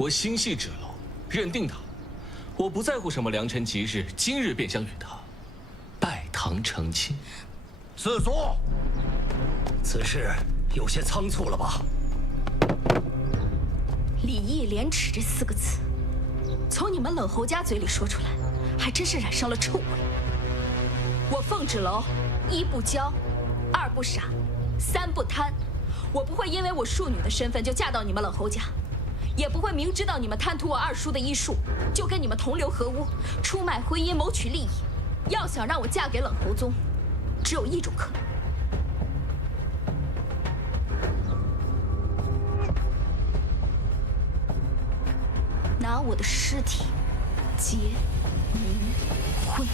我心系芷楼，认定他。我不在乎什么良辰吉日，今日便想与他拜堂成亲。四叔，此事有些仓促了吧？礼义廉耻这4个字，从你们冷侯家嘴里说出来，还真是染上了臭味。我凤芷楼，一不骄，二不傻，三不贪。我不会因为我庶女的身份就嫁到你们冷侯家，也不会明知道你们贪图我二叔的医术，就跟你们同流合污，出卖婚姻谋取利益。要想让我嫁给冷侯宗，只有一种可能。拿我的尸体结冥婚。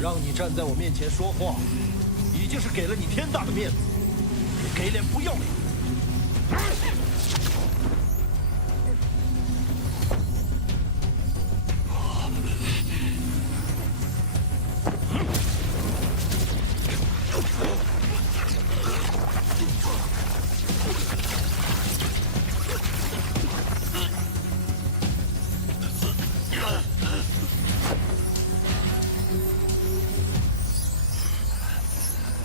让你站在我面前说话，已经是给了你天大的面子，你给脸不要脸！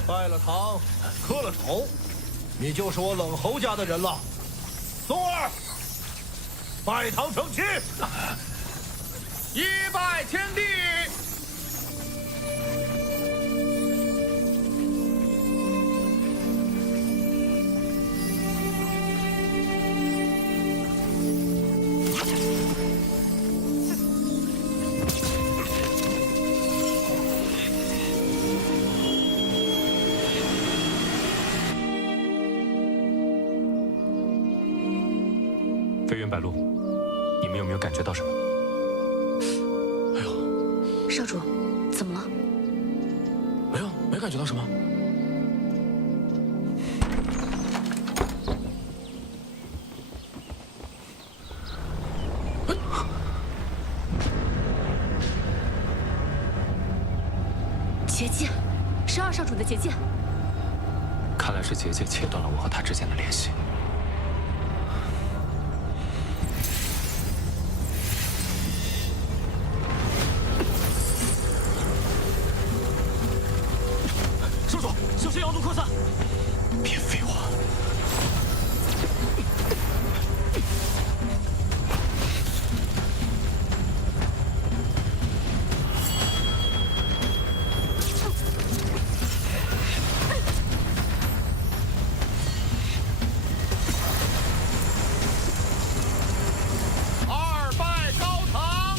拜了堂，磕了头，你就是我冷侯家的人了。宗儿，拜堂成亲，一拜天地。飞云白鹿，你们有没有感觉到什么？哎呦，少主，怎么了？没有，没感觉到什么。结界，是二少主的结界。看来是结界切断了我和他之间的联系。少主，小心妖毒扩散！别废话。二拜高堂。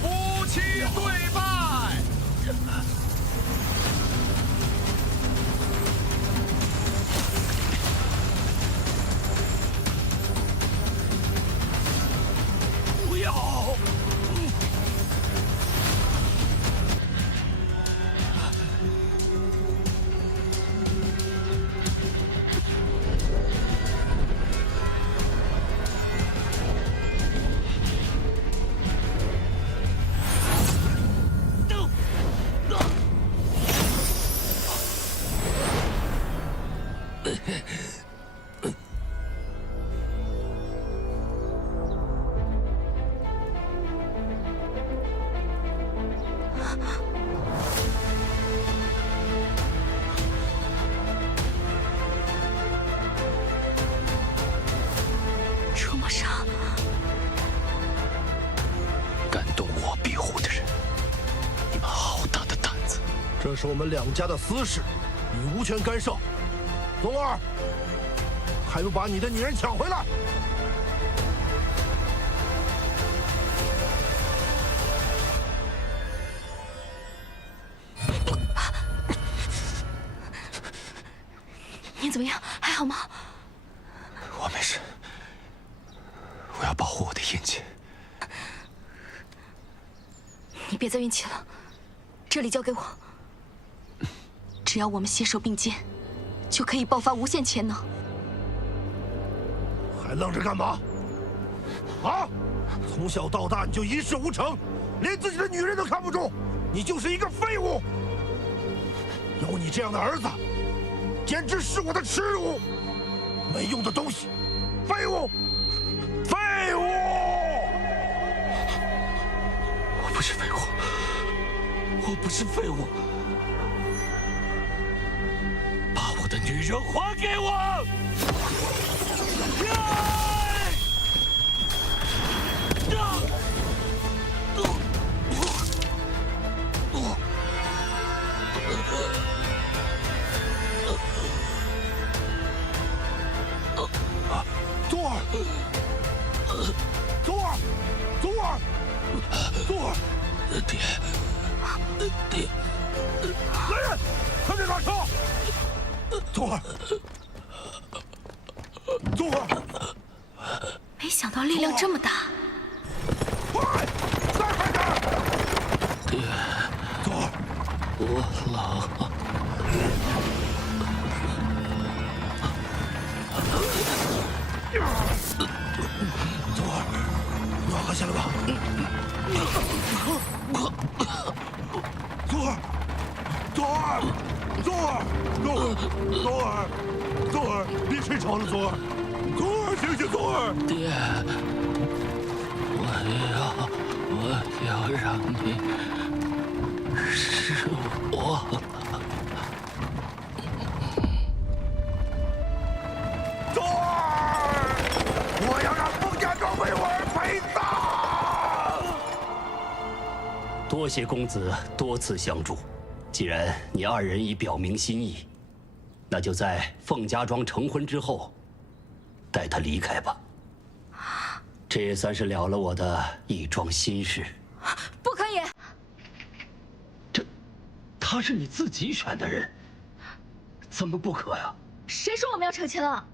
夫妻对拜。不要！出魔杀，敢动我庇护的人，你们好大的胆子！这是我们两家的私事，你无权干涉。宗儿，还不把你的女人抢回来！你怎么样？还好吗？我没事，我要保护我的印记。你别再运气了，这里交给我。只要我们携手并肩，就可以爆发无限潜能。还愣着干嘛？啊！从小到大你就一事无成，连自己的女人都看不住，你就是一个废物。有你这样的儿子，简直是我的耻辱！没用的东西，废物！废物！我不是废物，我不是废物。把我的女人还给我！左儿，左儿，左儿，左儿！爹，爹！来人，快点打车！左儿，左儿！没想到力量这么大。快，再快点！爹，左儿，我冷。左儿，暖和下来吧。左儿，左儿，左儿，左儿，左儿，别睡着了，左儿，左儿，醒醒，左儿！爹，我要让你失望了。左儿，我要让凤家庄为我而陪葬！多谢公子多次相助，既然你二人已表明心意，那就在凤家庄成婚之后，带他离开吧。这也算是了了我的一桩心事。不可以！他是你自己选的人，怎么不可呀？谁说我们要成亲了？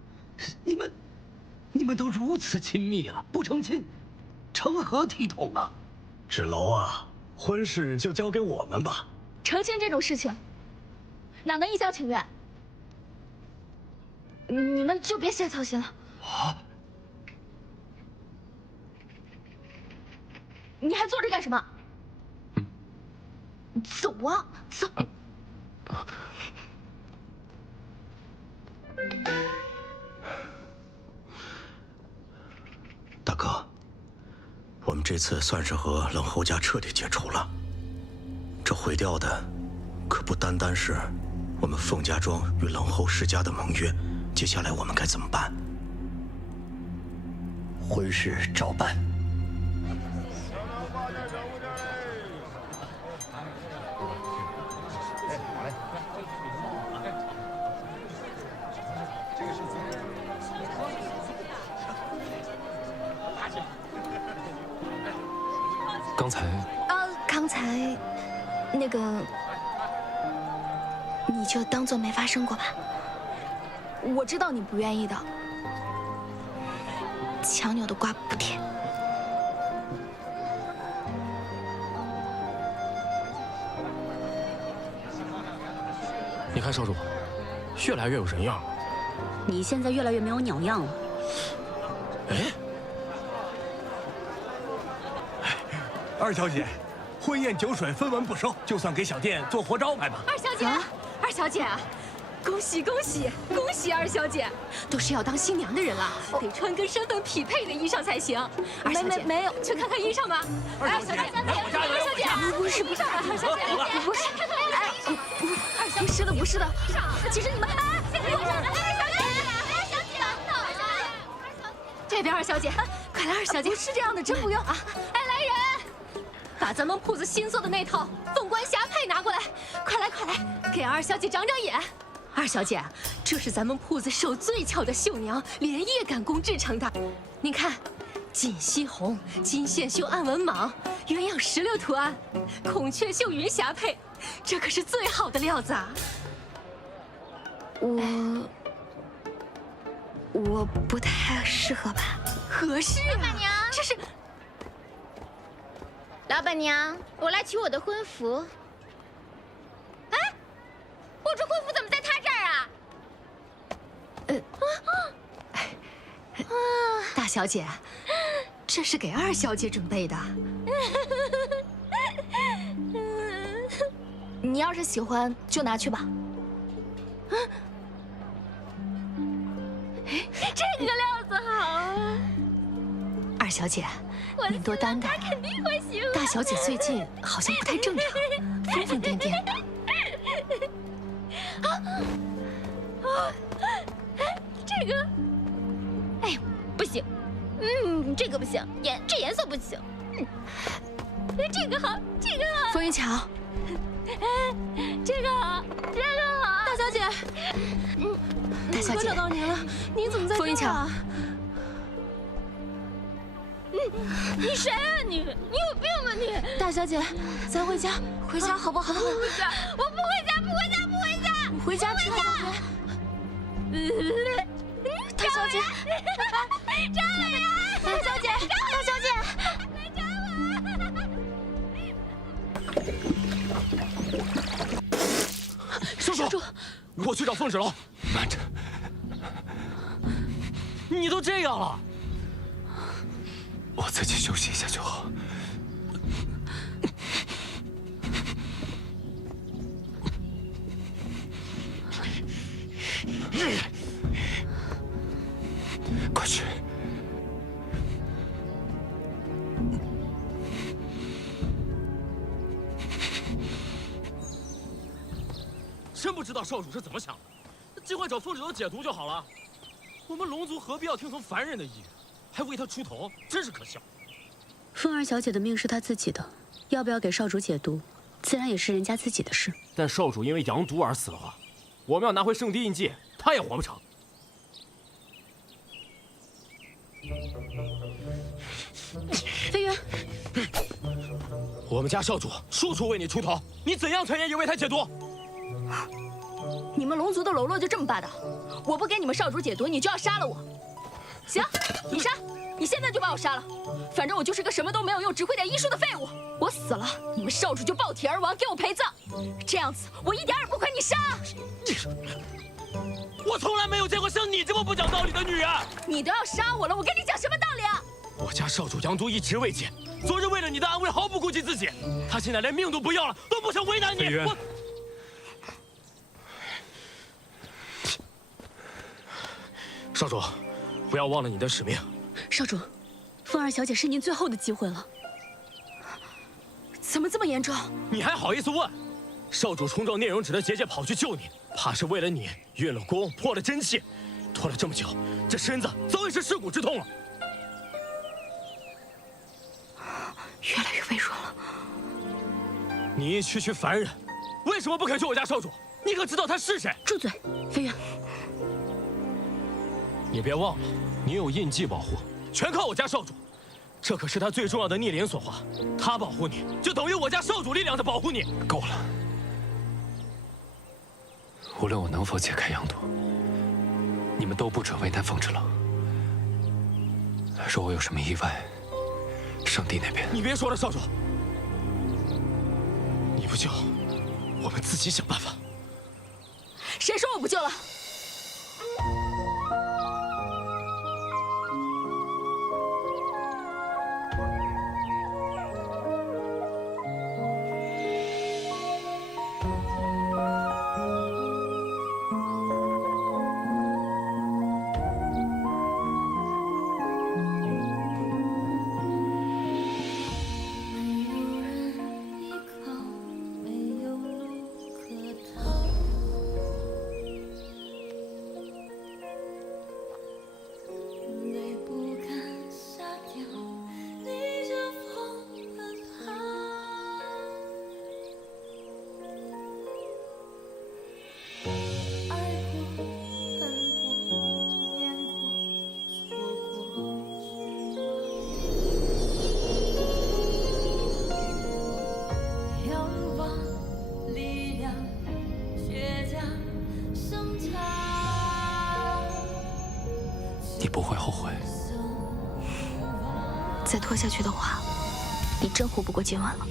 你们都如此亲密了，不成亲，成何体统啊？芷楼啊，婚事就交给我们吧。成亲这种事情，哪能一厢情愿？你们就别瞎操心了。啊！你还坐着干什么？走啊，走！大哥，我们这次算是和冷侯家彻底结仇了。这毁掉的，可不单单是我们凤家庄与冷侯世家的盟约。接下来我们该怎么办？婚事照办。刚才那个，你就当做没发生过吧。我知道你不愿意的，强扭的瓜不甜。你看少主，越来越有人样了。你现在越来越没有鸟样了。哎，二小姐，婚宴酒水分文不收，就算给小店做活招牌吧。二小姐，二小姐，恭喜恭喜恭喜二小姐，都是要当新娘的人了，得穿跟身份匹配的衣裳才行。二小姐，没有，去看看衣裳吧。二小姐，二小姐，不是衣裳吧？二小姐，不是，哎，不是的，不是的。其实你们，哎，这边二小姐，快来，二小姐，不是这样的，真不用啊！哎，来人，把咱们铺子新做的那套凤冠霞帔拿过来，快来快来，给二小姐长长眼。二小姐，这是咱们铺子手最巧的绣娘连夜赶工制成的，您看，锦溪红、金线绣暗纹蟒、鸳鸯石榴图案、孔雀绣云霞帔，这可是最好的料子啊！我不太适合吧？合适啊！老板娘，这是。老板娘，我来取我的婚服。哎，我这婚大小姐，这是给二小姐准备的。你要是喜欢，就拿去吧。这个料子好啊！二小姐，您多担待。他肯定会喜欢。大小姐最近好像不太正常，疯疯癫癫的。这个，哎，不行，这个不行，这颜色不行，这个好，这个好。风云桥，这个好，这个好。大小姐，大小姐，我找到您了，您怎么在这儿啊？风云桥，你谁啊你？你有病吧你？大小姐，咱回家，回家好不好？不回家，我不回家，不回家，不回家，回家之后再回。大小姐，张伟然，大小姐，大小姐，来找我！少主，我去找凤芷楼。慢着，你都这样了，我自己休息一下就好。快去！真不知道少主是怎么想的，尽管找凤芷楼解毒就好了。我们龙族何必要听从凡人的意愿，还为他出头，真是可笑。凤儿小姐的命是她自己的，要不要给少主解毒，自然也是人家自己的事。但少主因为阳毒而死的话，我们要拿回圣地印记，他也活不成。飞云，我们家少主处处为你出头，你怎样才愿意为他解毒？你们龙族的喽啰就这么霸道？我不给你们少主解毒，你就要杀了我？行，你杀，你现在就把我杀了。反正我就是个什么都没有用，只会点医术的废物。我死了，你们少主就爆体而亡，给我陪葬。这样子，我一点也不亏你杀。我从来没有见过像你这么不讲道理的女人。你都要杀我了，我跟你讲什么道理啊？我家少主阳毒一直未解，昨日为了你的安危毫不顾及自己，他现在连命都不要了，都不想为难你。我。少主，不要忘了你的使命。少主，凤儿小姐是您最后的机会了。怎么这么严重？你还好意思问？少主冲撞聂荣芷的结界跑去救你，怕是为了你运了功，破了真气。拖了这么久，这身子早已是尸骨之痛了。越来越微弱了。你一区区凡人，为什么不肯救我家少主？你可知道他是谁？住嘴，飞云。你别忘了，你有印记保护，全靠我家少主。这可是他最重要的逆鳞所化，他保护你，就等于我家少主力量在保护你。够了！无论我能否解开阳毒，你们都不准为难凤芷楼。若我有什么意外，圣地那边……你别说了，少主，你不救，我们自己想办法。谁说我不救了？你不会后悔。再拖下去的话，你真活不过今晚了。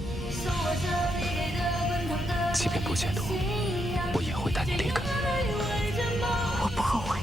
即便不解毒，我也会带你离开。我不后悔。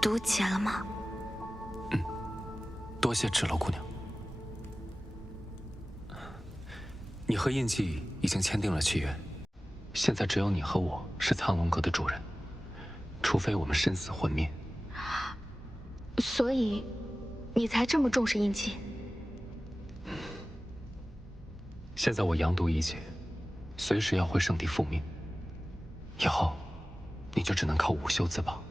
毒解了吗？多谢芷楼姑娘。你和印记已经签订了契约，现在只有你和我是苍龙阁的主人，除非我们生死混灭。所以，你才这么重视印记？现在我阳毒已解，随时要回圣地复命。以后，你就只能靠午休自保。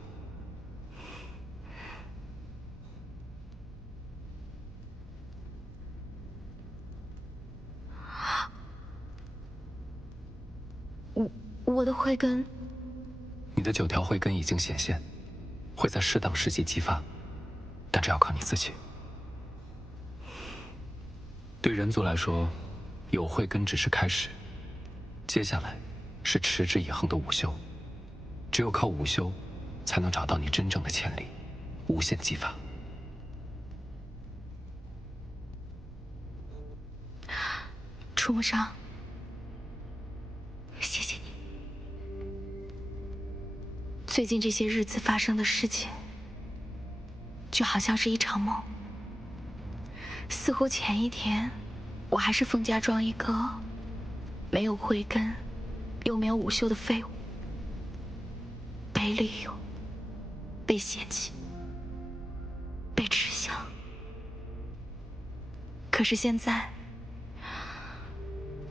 我的慧根，你的9条慧根已经显现，会在适当时机激发，但这要靠你自己。对人族来说，有慧根只是开始，接下来是持之以恒的午休。只有靠午休，才能找到你真正的潜力，无限激发。触摸伤，谢谢你。最近这些日子发生的事情，就好像是一场梦。似乎前一天，我还是凤家庄一个没有慧根，又没有午休的废物，被利用，被嫌弃，被耻笑。可是现在，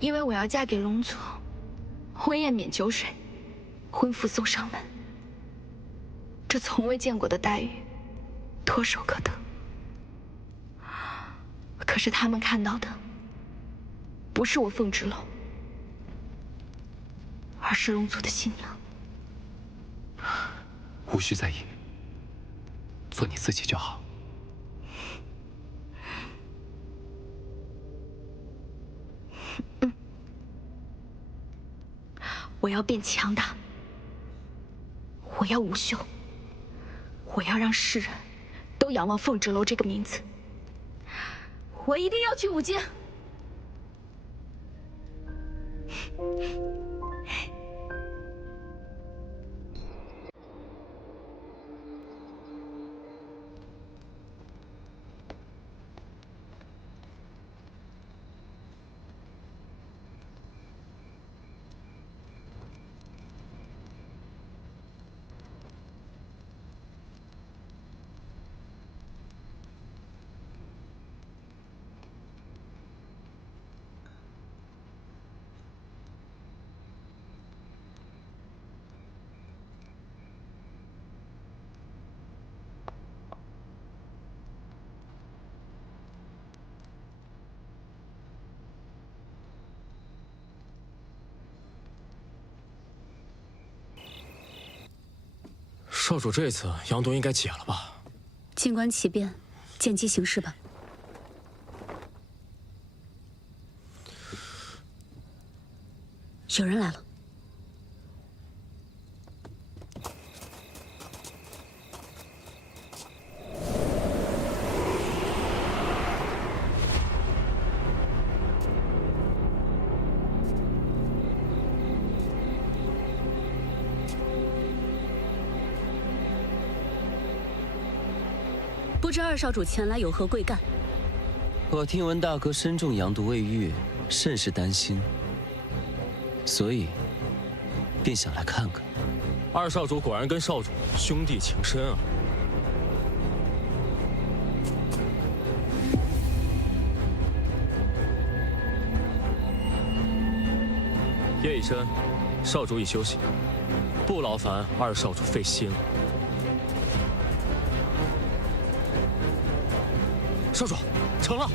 因为我要嫁给龙族，婚宴免酒水，婚服送上门，这从未见过的待遇，唾手可得。可是他们看到的，不是我凤芷楼，而是龙族的新娘。无需在意，做你自己就好。我要变强大，我要午休，我要让世人都仰望凤芷楼这个名字。我一定要去午间。少主这次阳毒应该解了吧？静观其变，见机行事吧。有人来了。不知二少主前来有何贵干？我听闻大哥身中阳毒未愈，甚是担心，所以便想来看看。二少主果然跟少主兄弟情深啊！夜已深，少主已休息，不劳烦二少主费心了。少主，成了。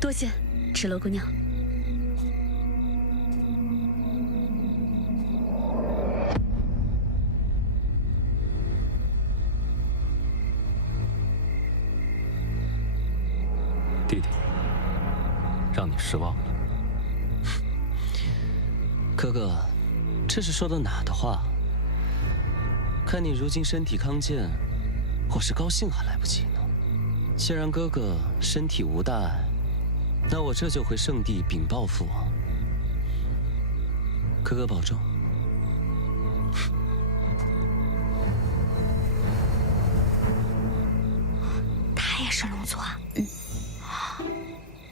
多谢，芷楼姑娘。弟弟，让你失望了。哥哥，这是说的哪的话？看你如今身体康健，我是高兴还来不及呢。既然哥哥身体无大碍，那我这就回圣地禀报父王。哥哥保重。他也是龙族啊？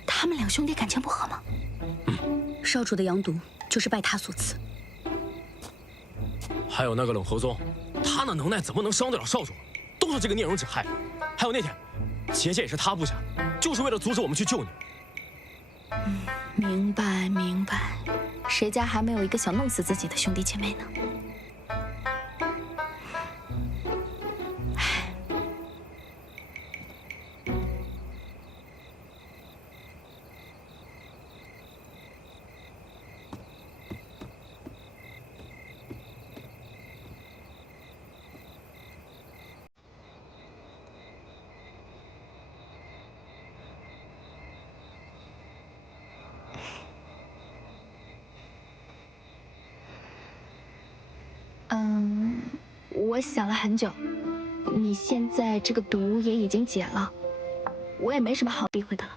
他们两兄弟感情不和吗？少主的阳毒就是拜他所赐。还有那个冷侯宗，他那能耐怎么能伤得了少主？都是这个聂荣芷害的。还有那天，结界也是他布下，就是为了阻止我们去救你。明白明白，谁家还没有一个想弄死自己的兄弟姐妹呢？我想了很久，你现在这个毒也已经解了，我也没什么好避讳的了。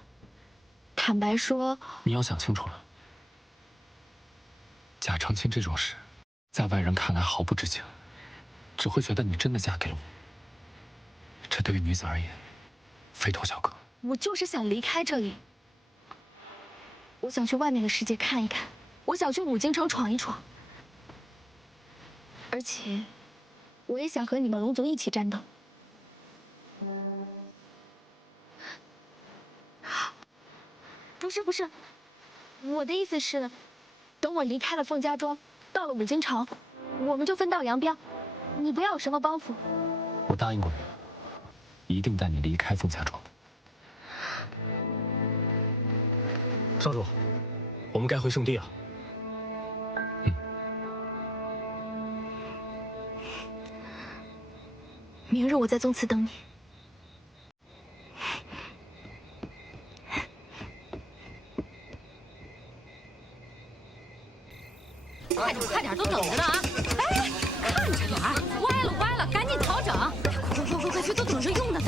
坦白说，你要想清楚了，假成亲这种事，在外人看来毫不知情，只会觉得你真的嫁给了我。这对于女子而言，非同小可。我就是想离开这里，我想去外面的世界看一看，我想去五京城闯一闯，而且我也想和你们龙族一起战斗。不是，我的意思是，等我离开了凤家庄，到了五京城，我们就分道扬镳，你不要有什么包袱。我答应过你，一定带你离开凤家庄。少主，我们该回圣地啊。明日我在宗祠等你。快点，都等着呢啊！哎，看着点儿，歪了，赶紧调整！快去，都等着用呢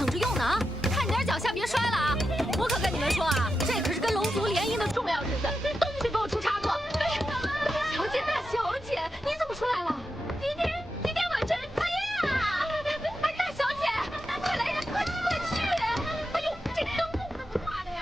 啊！看点脚下别摔了啊！我可跟你们说啊，这可是跟龙族联姻的重要日子，都不许给我出差错！大小姐，你怎么出来了？今天晚晨，哎呀！大小姐，快来人，快去！哎呦，这灯笼怎么挂的呀？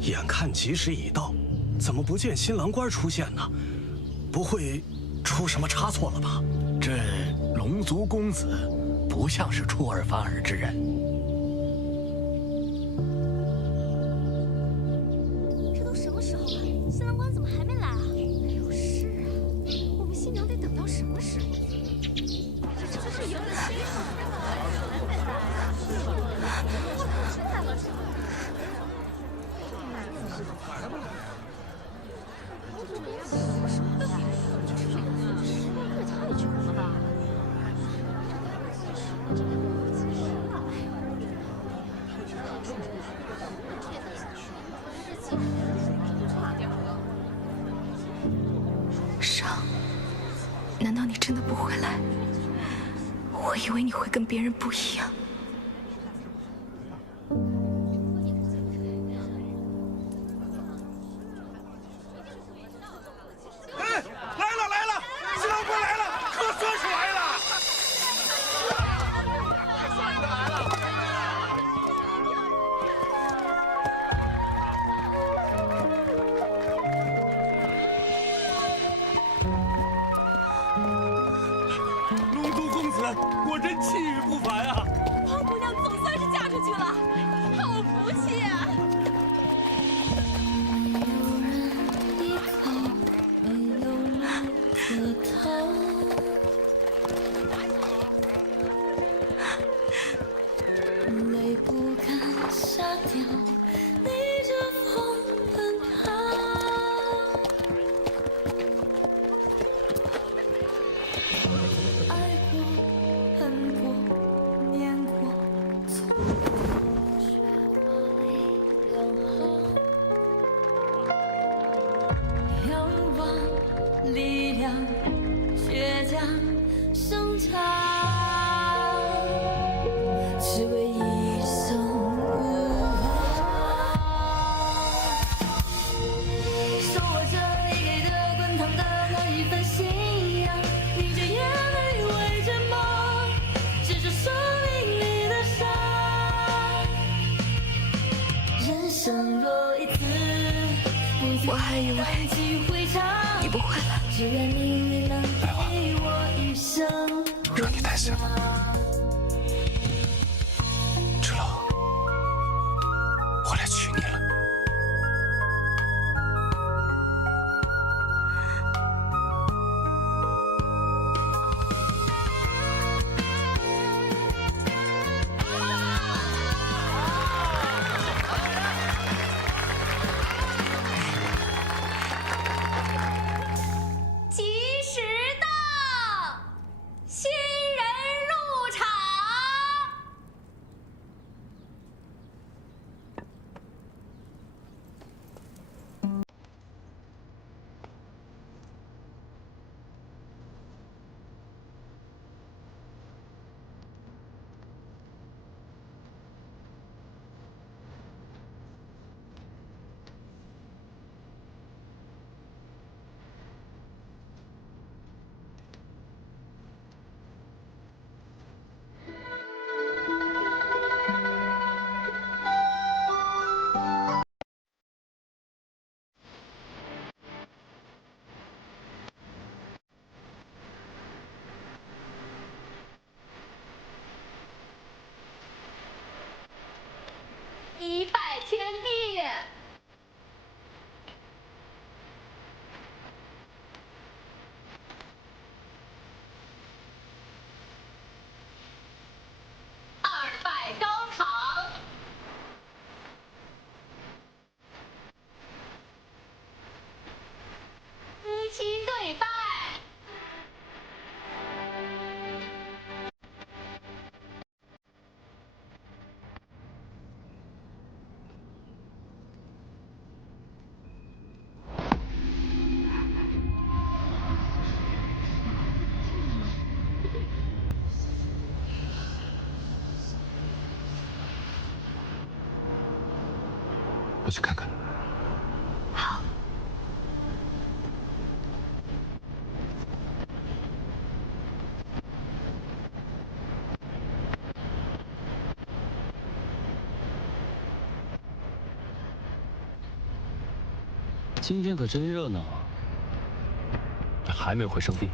眼看吉时已到，怎么不见新郎官出现呢？不会出什么差错了吧？这龙族公子不像是出尔反尔之人。这都什么时候了，新郎官怎么还没来啊？哎呦，是啊，我们新娘得等到什么时候？这不是赢了新郎吗？伤，难道你真的不回来？我以为你会跟别人不一样。哎，来了！新郎官来了，可算是来了！龙族公子果真气宇不凡啊！王姑娘总算是嫁出去了，好福气啊！不敢下掉，逆着风奔跑。爱过，恨过，念过，错过，却华丽良好。仰望力量，倔强生长。 只为一生无望，手握着你给的滚烫的那一份信仰，凝着眼泪为着梦，执着生命里的伤。人生若一次，我还以为你不会来，只愿命运能给我一生让你担心了。 我来娶你了。吉时到，新人入场。 一拜天地，二拜高堂，夫妻对拜。 我去看看。好。今天可真热闹啊！你还没回圣地？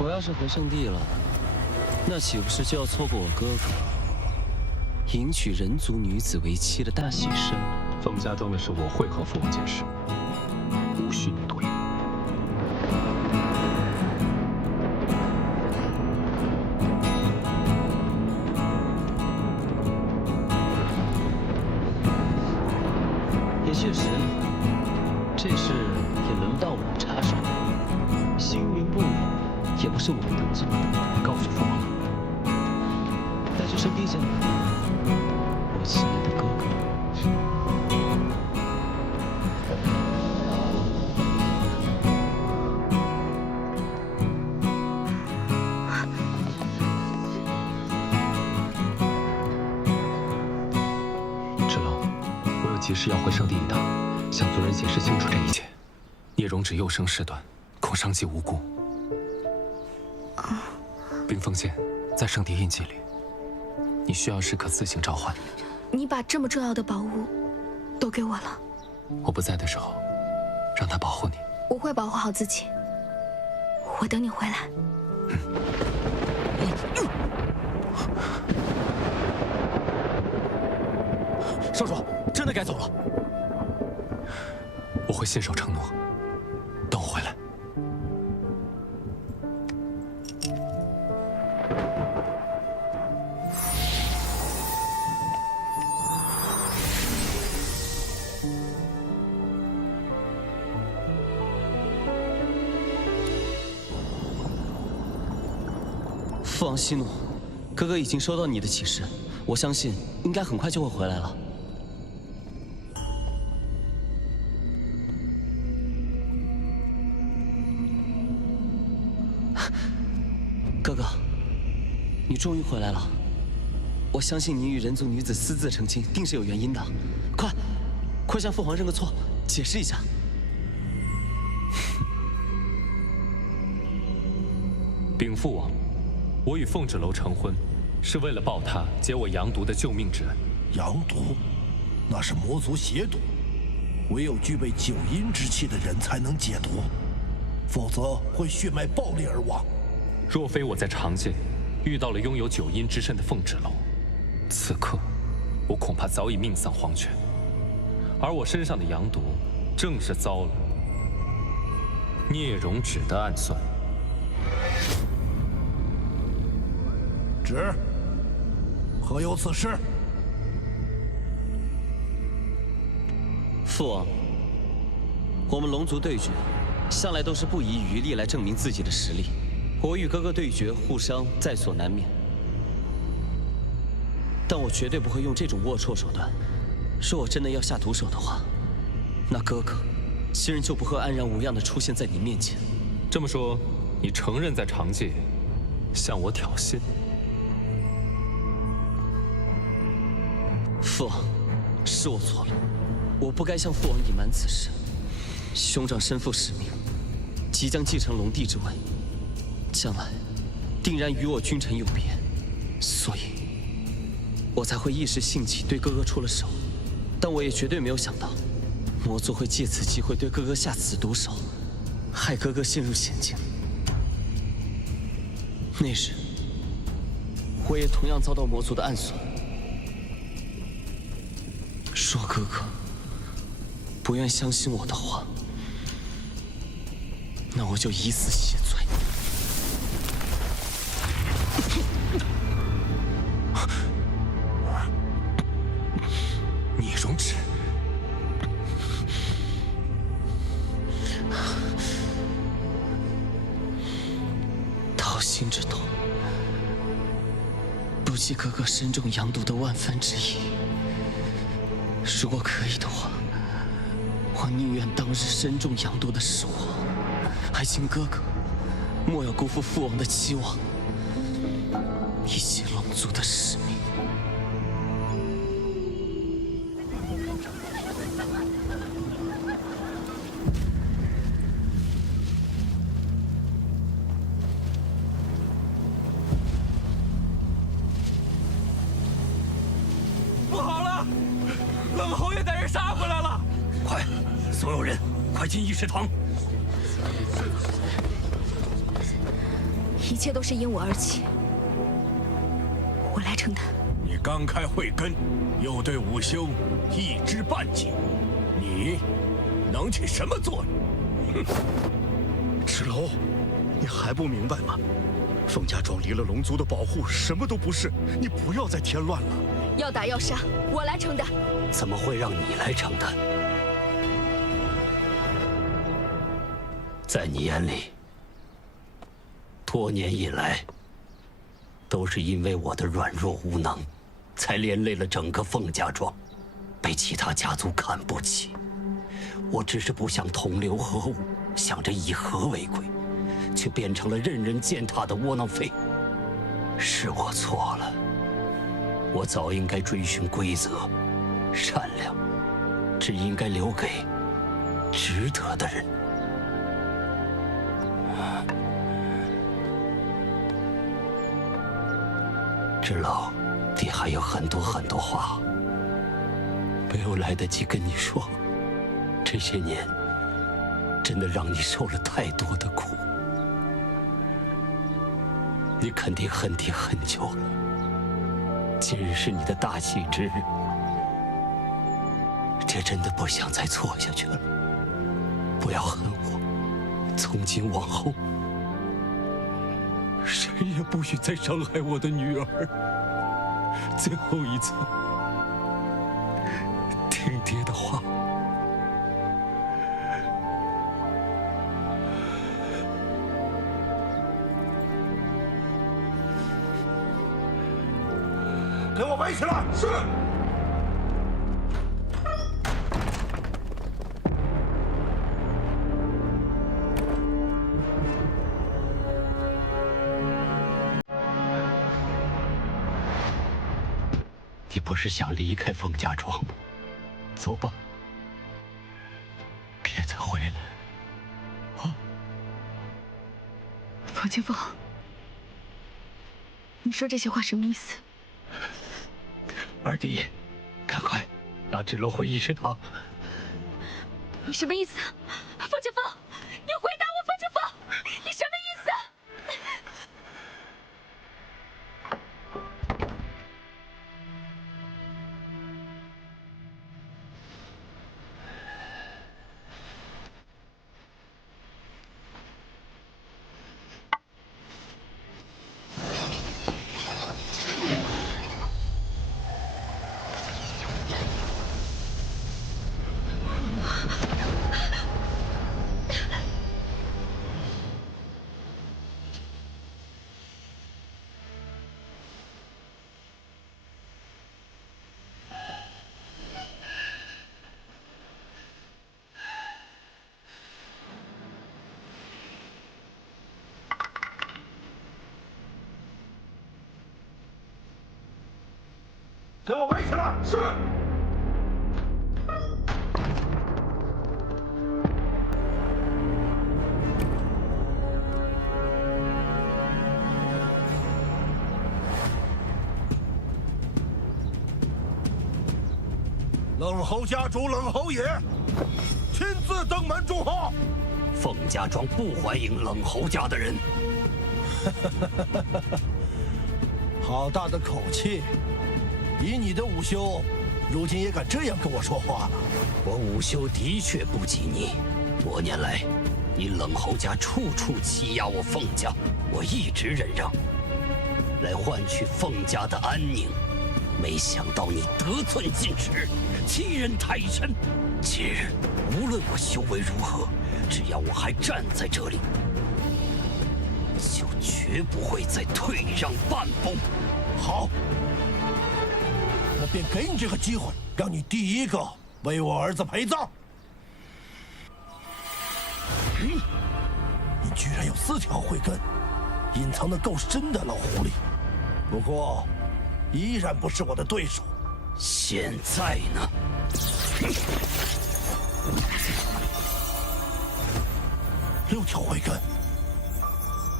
我要是回圣地了，那岂不是就要错过我哥哥迎娶人族女子为妻的大喜事？凤家庄的事，我会和父王解释，无需你多言。也确实，这事也轮不到我插手。星云部也不是我能做的。告诉父王，带去圣地见我亲爱的哥哥。 急事要回圣地一趟，向族人解释清楚这一切。聂荣芷幼生事端，恐伤及无辜。冰封剑在圣地印记里，你需要时可自行召唤。你把这么重要的宝物都给我了。我不在的时候，让他保护你。我会保护好自己。我等你回来。少主，真的该走了。我会信守承诺，等我回来。父王息怒，哥哥已经收到你的启示，我相信应该很快就会回来了。哥哥，你终于回来了。我相信你与人族女子私自成亲，定是有原因的。快向父皇认个错，解释一下。禀父王，我与凤芷楼成婚，是为了报他解我阳毒的救命之恩。阳毒，那是魔族邪毒，唯有具备九阴之气的人才能解毒，否则会血脉爆裂而亡。若非我在长界遇到了拥有九阴之身的凤芷楼，此刻我恐怕早已命丧黄泉。而我身上的阳毒，正是遭了聂荣芷的暗算。芷，何有此事？父王，我们龙族对决，向来都是不遗余力来证明自己的实力。我与哥哥对决，互伤在所难免，但我绝对不会用这种龌龊手段。若我真的要下毒手的话，那哥哥昔日就不会安然无恙地出现在你面前。这么说，你承认在长界向我挑衅？父王，是我错了，我不该向父王隐瞒此事。兄长身负使命，即将继承龙帝之位，将来定然与我君臣有别，所以我才会一时兴起对哥哥出了手。但我也绝对没有想到，魔族会借此机会对哥哥下此毒手，害哥哥陷入险境。那时，我也同样遭到魔族的暗算。若哥哥不愿相信我的话，那我就以死谢罪。聂荣芷，掏心之痛，不计哥哥身中阳毒的万分之一。如果可以的话，我宁愿当日身中阳毒的是我，还请哥哥莫要辜负父王的期望，以及龙族的使命。不好了，冷侯爷带人杀回来了！快，所有人，快进议事堂！一切都是因我而起，我来承担。你刚开慧根，又对武修一知半解，你能起什么作用？芷楼，你还不明白吗？凤家庄离了龙族的保护，什么都不是。你不要再添乱了。要打要杀，我来承担。怎么会让你来承担？在你眼里，多年以来，都是因为我的软弱无能，才连累了整个凤家庄，被其他家族看不起。我只是不想同流合污，想着以和为贵，却变成了任人践踏的窝囊废。是我错了。我早应该追寻规则，善良只应该留给值得的人。芷楼，爹还有很多话没有来得及跟你说。这些年，真的让你受了太多的苦，你肯定恨爹很久了。今日是你的大喜之日，爹真的不想再错下去了。不要恨我，从今往后，谁也不许再伤害我的女儿。最后一次，听爹的话。给我围起来！是。你不是想离开凤家庄吗？走吧，别再回来。冯清风，你说这些话什么意思？二弟，赶快让芷龙回议事堂。你什么意思？冯清风，你回答我，冯清风，你什么意思？给我围起来！是。冷侯家主冷侯爷亲自登门祝贺。凤家庄不欢迎冷侯家的人。好大的口气！以你的武修，如今也敢这样跟我说话了？我武修的确不及你，多年来，你冷侯家处处欺压我凤家，我一直忍让，来换取凤家的安宁。没想到你得寸进尺，欺人太甚。今日无论我修为如何，只要我还站在这里，就绝不会再退让半步。好。我便给你这个机会，让你第一个为我儿子陪葬。你居然有4条慧根，隐藏得够深的老狐狸。不过，依然不是我的对手。现在呢？6条慧根，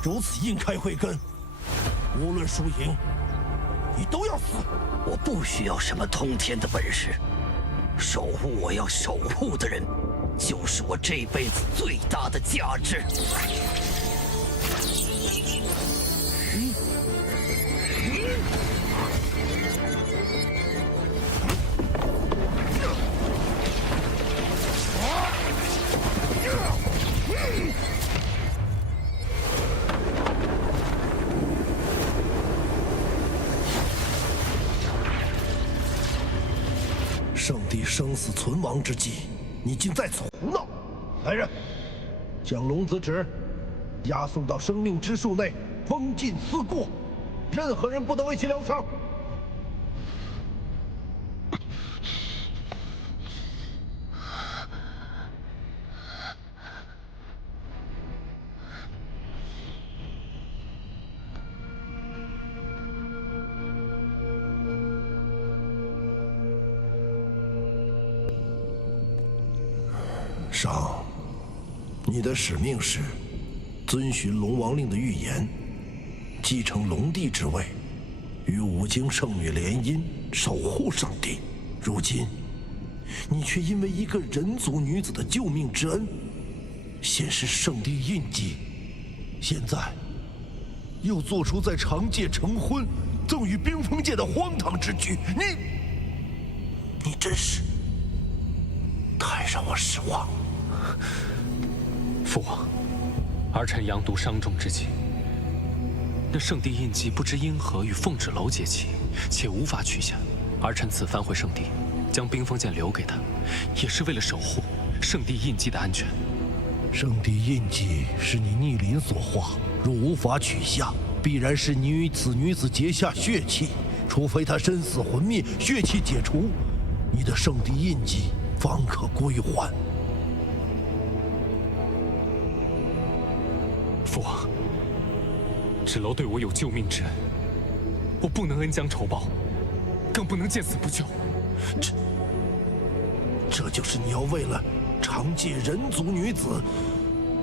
如此硬开慧根，无论输赢，你都要死。我不需要什么通天的本事，守护我要守护的人，就是我这辈子最大的价值。圣地生死存亡之际，你竟在此胡闹！来人，将龙子纸押送到生命之树内，封禁4过，任何人不得为其疗伤。上，你的使命是遵循龙王令的预言，继承龙帝之位，与五经圣女联姻，守护圣地。如今，你却因为一个人族女子的救命之恩，先是圣地印记，现在又做出在长界成婚，赠与冰封界的荒唐之举。你真是太让我失望了。父王，儿臣阳毒伤重之际，那圣地印记不知因何与凤芷楼结起，且无法取下。儿臣此番回圣地，将冰封剑留给他，也是为了守护圣地印记的安全。圣地印记是你逆鳞所化，若无法取下，必然是你与此女子结下血气，除非他身死魂灭，血气解除，你的圣地印记方可归还。父王，芷楼对我有救命之恩，我不能恩将仇报，更不能见死不救。这就是你要为了长借人族女子，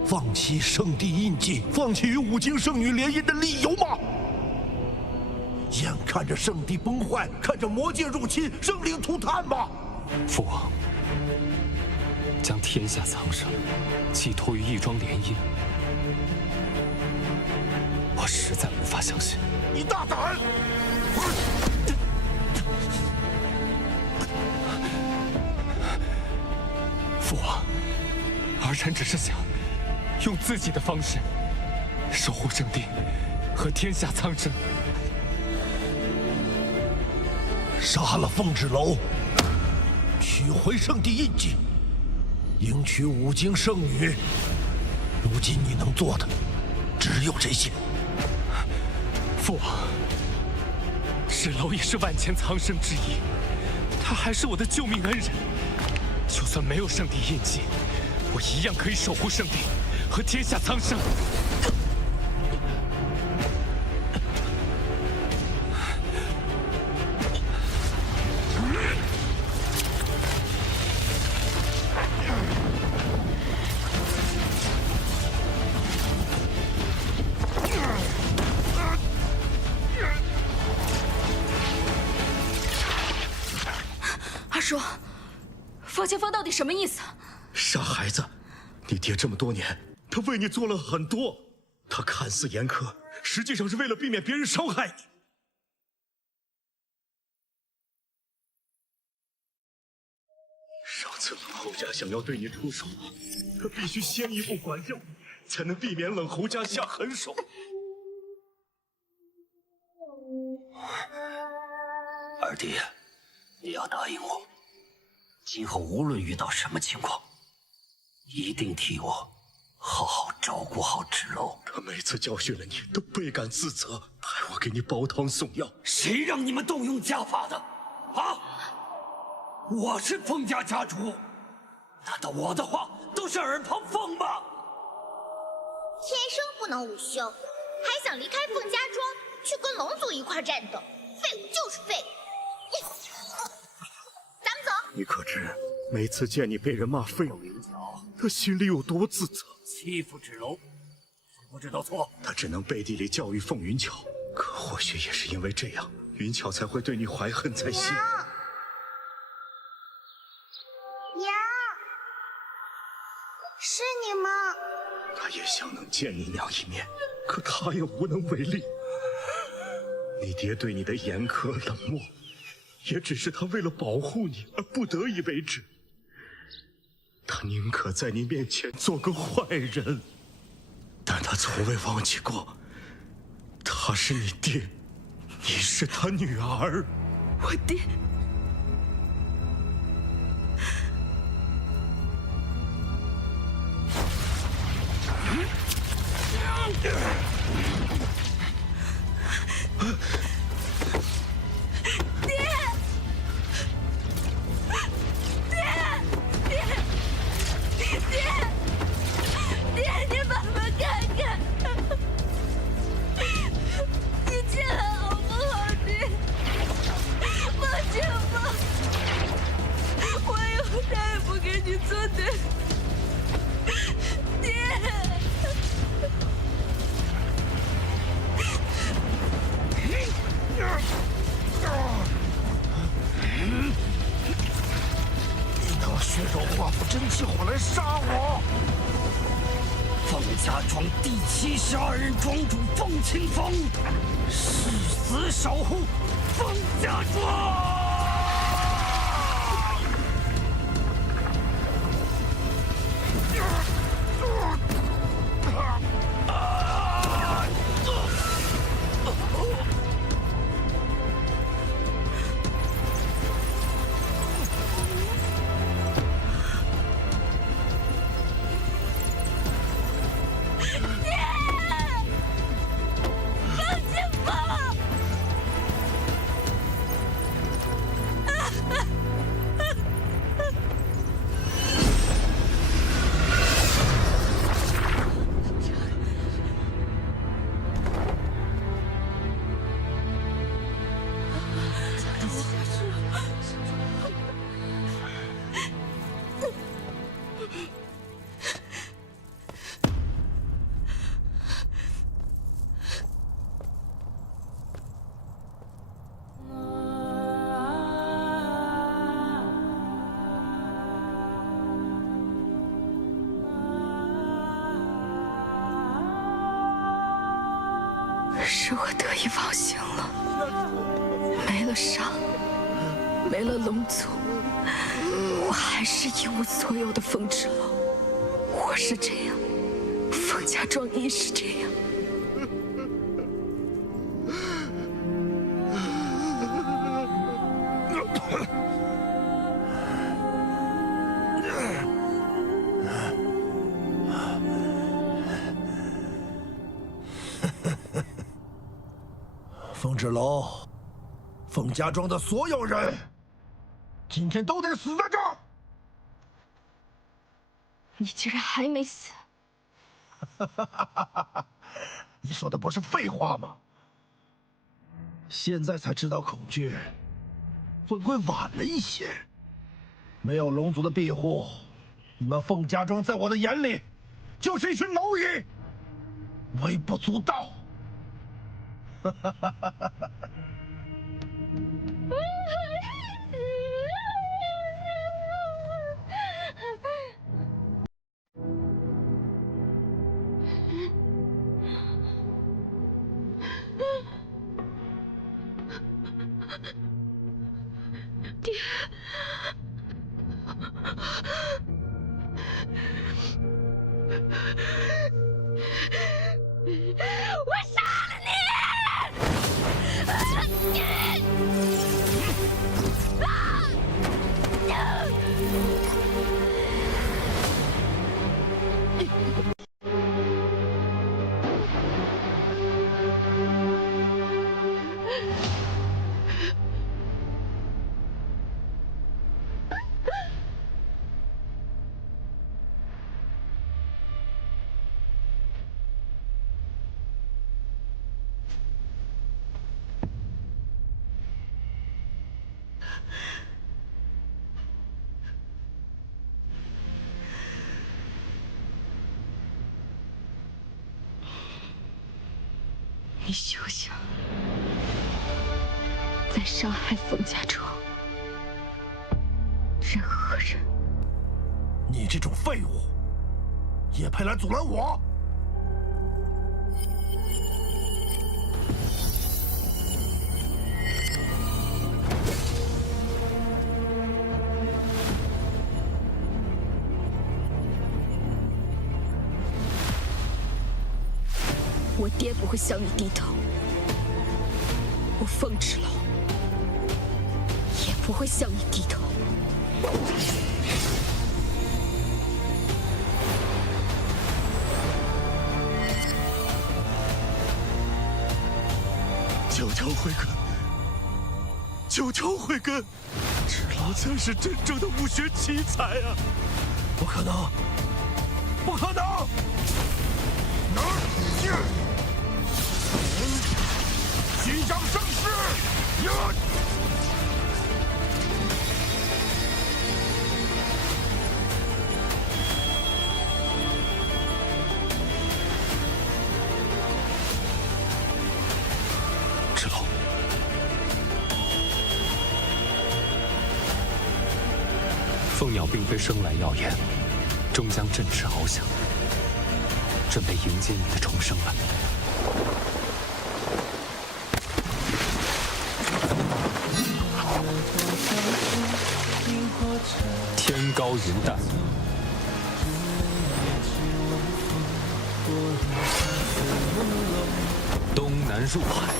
放弃圣地印记，放弃与五经圣女联姻的理由吗？眼看着圣地崩坏，看着魔界入侵，生灵涂炭吗？父王，将天下苍生寄托于一桩联姻，我实在无法相信。你大胆！父王，儿臣只是想用自己的方式守护圣地和天下苍生。杀了凤芷楼，取回圣地印记，迎娶五经圣女。如今你能做的只有这些。父王，芷楼也是万千苍生之一，他还是我的救命恩人。就算没有圣地印记，我一样可以守护圣地和天下苍生。二叔，方清风到底什么意思？傻孩子，你爹这么多年，他为你做了很多。他看似严苛，实际上是为了避免别人伤害你。上次冷侯家想要对你出手，他必须先一步管教你，才能避免冷侯家下狠手。二弟，你要答应我，今后无论遇到什么情况，一定替我好好照顾好芷楼。他每次教训了你，都倍感自责，害我给你煲汤送药。谁让你们动用家法的？啊！我是凤家家主，难道我的话都是耳旁风吗？天生不能午休，还想离开凤家庄去跟龙族一块战斗？废物就是废物！咱们走。你可知，每次见你被人骂废物，他心里有多自责？欺负芷楼，不知道错。他只能背地里教育凤云巧，可或许也是因为这样，云巧才会对你怀恨在心。娘，是你吗？他也想能见你娘一面，可他也无能为力。你爹对你的严苛冷漠，也只是他为了保护你而不得已为之。他宁可在你面前做个坏人，但他从未忘记过，他是你爹，你是他女儿。我爹。血肉化腐真气火来杀我！凤家庄第72任庄主凤清风，誓死守护凤家庄。是我得以忘形了，没了伤，没了龙族，我还是一无所有的风之楼。我是这样，凤家庄亦是这样。凤之楼，凤家庄的所有人，今天都得死在这儿！你居然还没死！你说的不是废话吗？现在才知道恐惧，会不会晚了一些？没有龙族的庇护，你们凤家庄在我的眼里就是一群蝼蚁，微不足道。爹，我杀了你！你休想再伤害凤家庄任何人！你这种废物，也配来阻拦我？我爹不会向你低头，我凤之楼也不会向你低头。求求慧根，求求慧根，芷老才是真正的武学奇才啊！不可能，不可能！虚张声势！芷楼，凤鸟并非生来耀眼，终将振翅翱翔，准备迎接你的重生了。天高云淡，东南入海，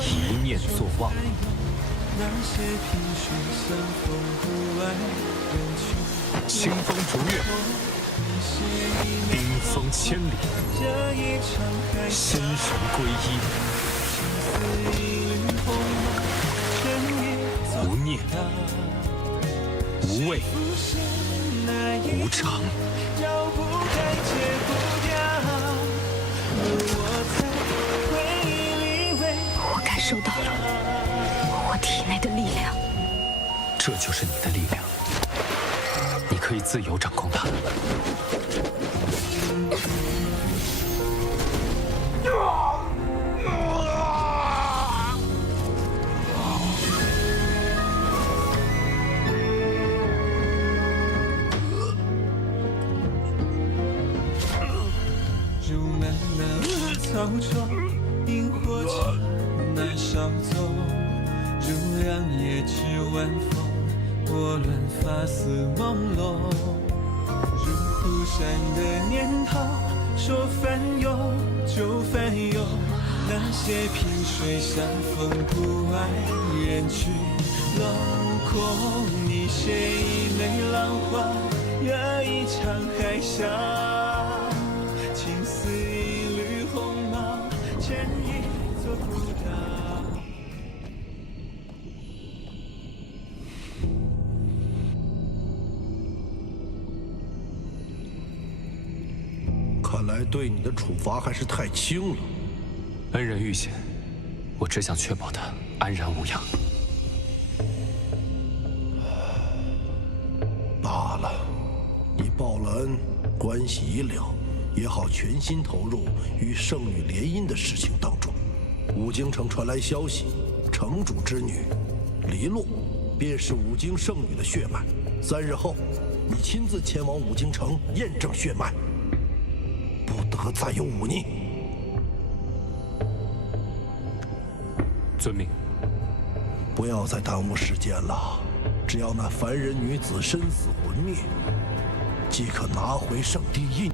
一念作望。清风逐月，冰封千里，心神归一。无念，无畏，无常。我感受到了我体内的力量，这就是你的力量，你可以自由掌控它。无踪，萤火虫难少走。如两夜只晚风，波乱发丝朦胧。如湖山的念头，说翻涌就翻涌。那些萍水相逢不爱人去楼空，你写一枚浪花，惹一场海啸。情似一缕鸿毛，牵一座孤岛。看来对你的处罚还是太轻了。恩人遇险，我只想确保他安然无恙。罢了，你报了恩，关系已了，也好全心投入与圣女联姻的事情当中。武京城传来消息，城主之女黎洛便是武京圣女的血脉。3日后，你亲自前往武京城验证血脉，不得再有忤逆。遵命。不要再耽误时间了，只要那凡人女子身死魂灭，即可拿回圣地印。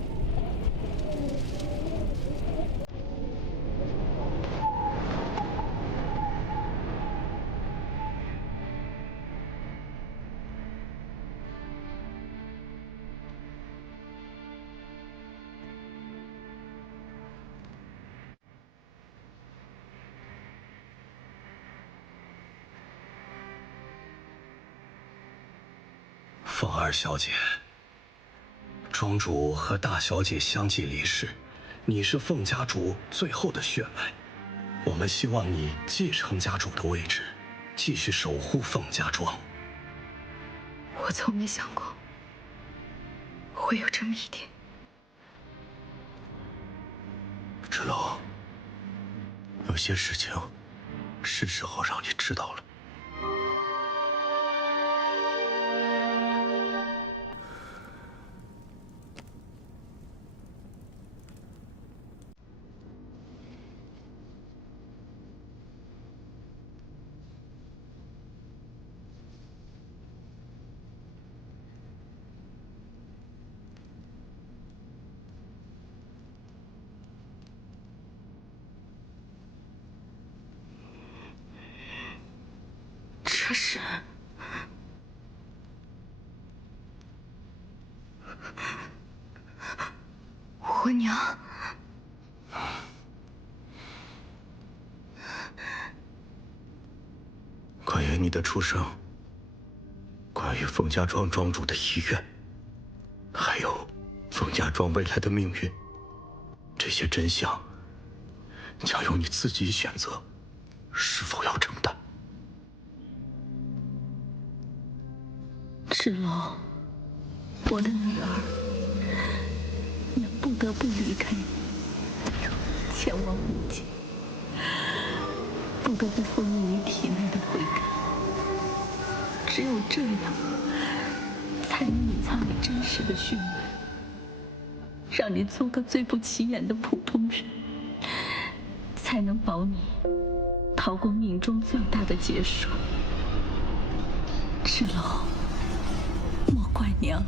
凤二小姐，庄主和大小姐相继离世，你是凤家主最后的血脉，我们希望你继承家主的位置，继续守护凤家庄。我从没想过会有这么一天。芷楼，有些事情是时候让你知道了。这是我娘。关于你的出生，关于凤家庄庄主的遗愿，还有凤家庄未来的命运，这些真相将由你自己选择，是否要承担。芷楼，我的女儿也不得不离开你，前往武京，不得不封印你体内的慧根。只有这样，才能隐藏你真实的血脉，让你做个最不起眼的普通人，才能保你逃过命中最大的劫数。芷楼，莫怪娘，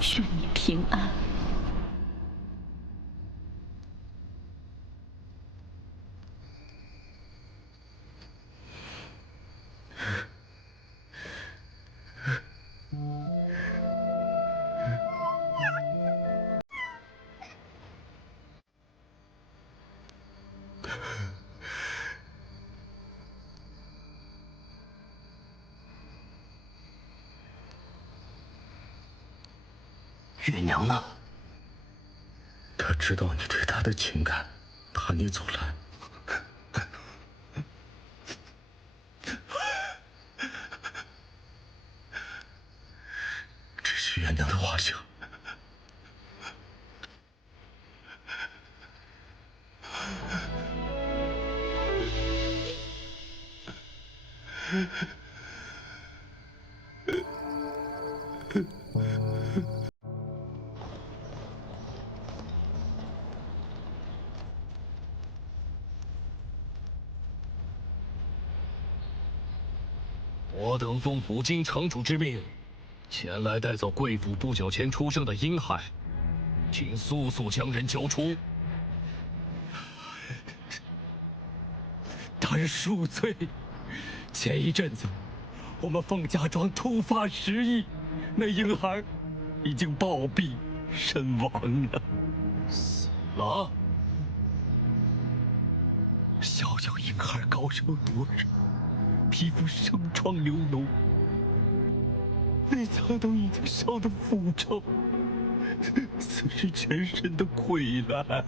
愿你平安。月娘呢？她知道你对她的情感，怕你走了。这是月娘的画像。我等奉五京城主之命，前来带走贵府不久前出生的婴孩，请速速将人交出。大人恕罪，前一阵子我们凤家庄突发失忆，那婴孩已经暴毙身亡了。死了？小小婴孩高烧多日，皮肤生疮流脓，内脏都已经烧得腐臭，此时全身都溃烂，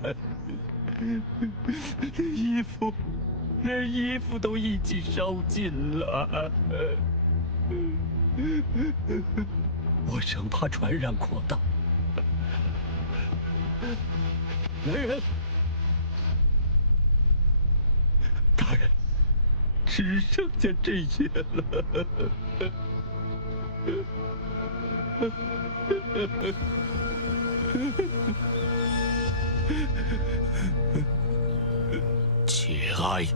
连衣服都一起烧尽了。我生怕传染扩大。来人！大人，只剩下这些了。节哀。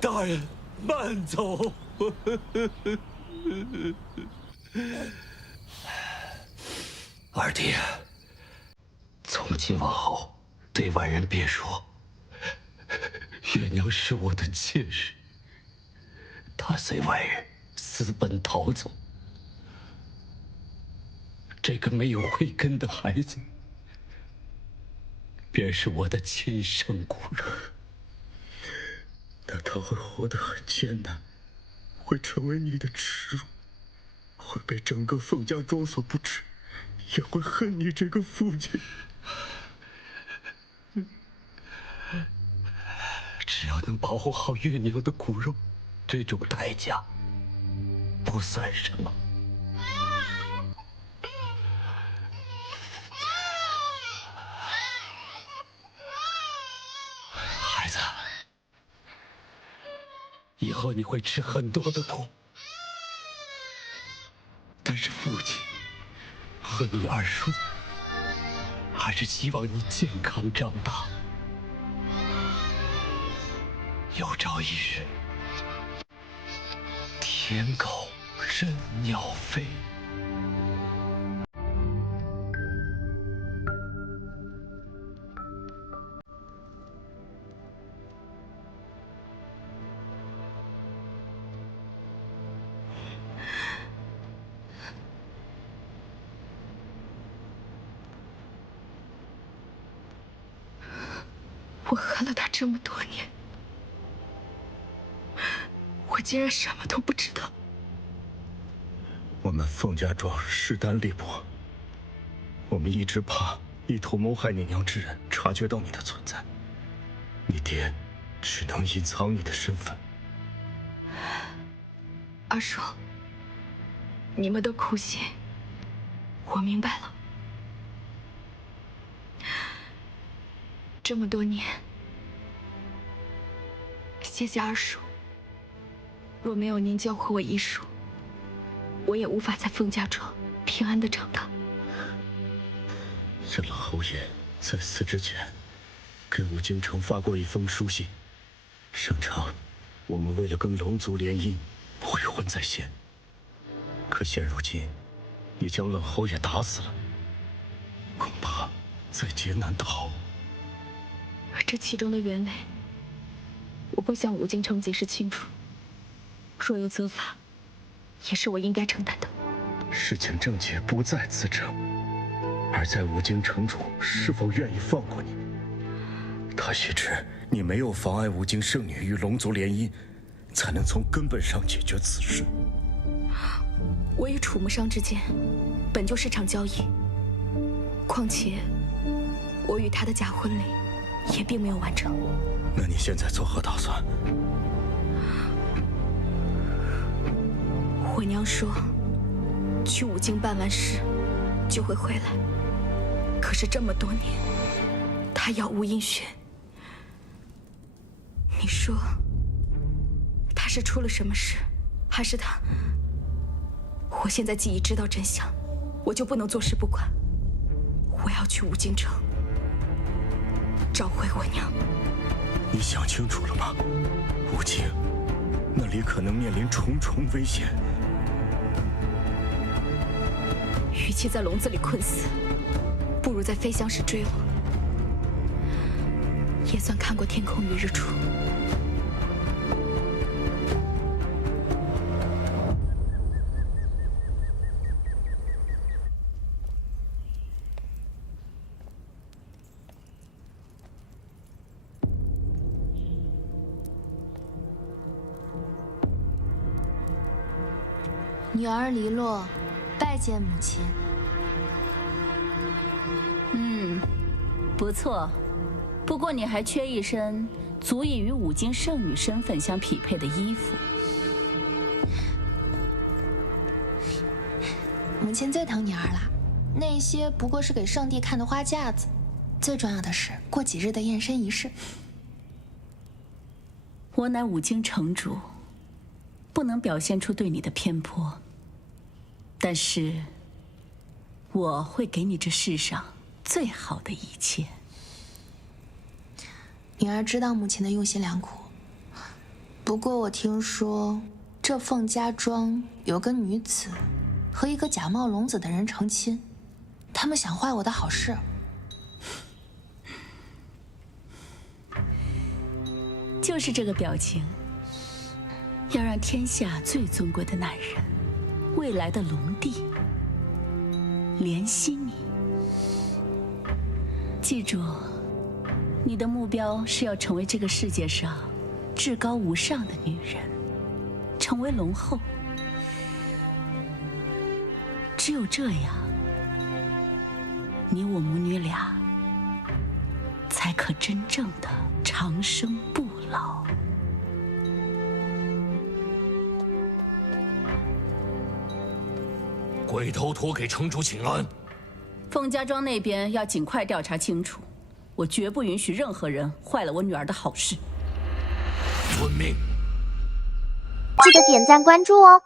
大人，慢走。二弟，从今往后对外人别说月娘是我的妾室，她随外人私奔逃走。这个没有慧根的孩子，便是我的亲生骨肉。那他会活得很艰难，会成为你的耻辱，会被整个凤家庄所不齿，也会恨你这个父亲。只要能保护好月娘的骨肉，这种代价不算什么。孩子，以后你会吃很多的苦，但是父亲和你二叔还是希望你健康长大。有朝一日，天高任鸟飞。我恨了他这么多年，我竟然什么都不知道。我们凤家庄势单力薄，我们一直怕意图谋害你娘之人察觉到你的存在，你爹只能隐藏你的身份。二叔，你们的苦心，我明白了。这么多年，谢谢二叔。若没有您教会我医术，我也无法在凤家庄平安的长大。沈冷侯爷在死之前，给武京城发过一封书信，声称我们为了跟龙族联姻，悔婚在先。可现如今，已将冷侯爷打死了，恐怕在劫难逃。这其中的原委，我不想武京城解释清楚。若有责罚，也是我应该承担的。事情症结不在此者，而在武京城主是否愿意放过你。他须知你没有妨碍武京圣女与龙族联姻，才能从根本上解决此事。我与楚木商之间本就是场交易，况且我与他的假婚礼也并没有完成。那你现在作何打算？回娘说，去武京办完事就会回来。可是这么多年，他杳无音讯。你说，他是出了什么事，还是他？我现在既已知道真相，我就不能坐视不管。我要去武京城，召回我娘。你想清楚了吗，吴京？那里可能面临重重危险。与其在笼子里困死，不如在飞翔时追我，也算看过天空与日出。女儿黎洛，拜见母亲。不错，不过你还缺一身足以与五经圣女身份相匹配的衣服。母亲最疼女儿了，那些不过是给圣帝看的花架子，最重要的是过几日的验身仪式。我乃五经城主，不能表现出对你的偏颇，但是我会给你这世上最好的一切。女儿知道母亲的用心良苦，不过我听说这凤家庄有个女子和一个假冒龙子的人成亲，他们想坏我的好事。就是这个表情，要让天下最尊贵的男人，未来的龙帝怜惜你。记住，你的目标是要成为这个世界上至高无上的女人，成为龙后。只有这样，你我母女俩才可真正的长生不老。鬼头陀给城主请安。凤家庄那边要尽快调查清楚，我绝不允许任何人坏了我女儿的好事。遵命。记得点赞关注哦。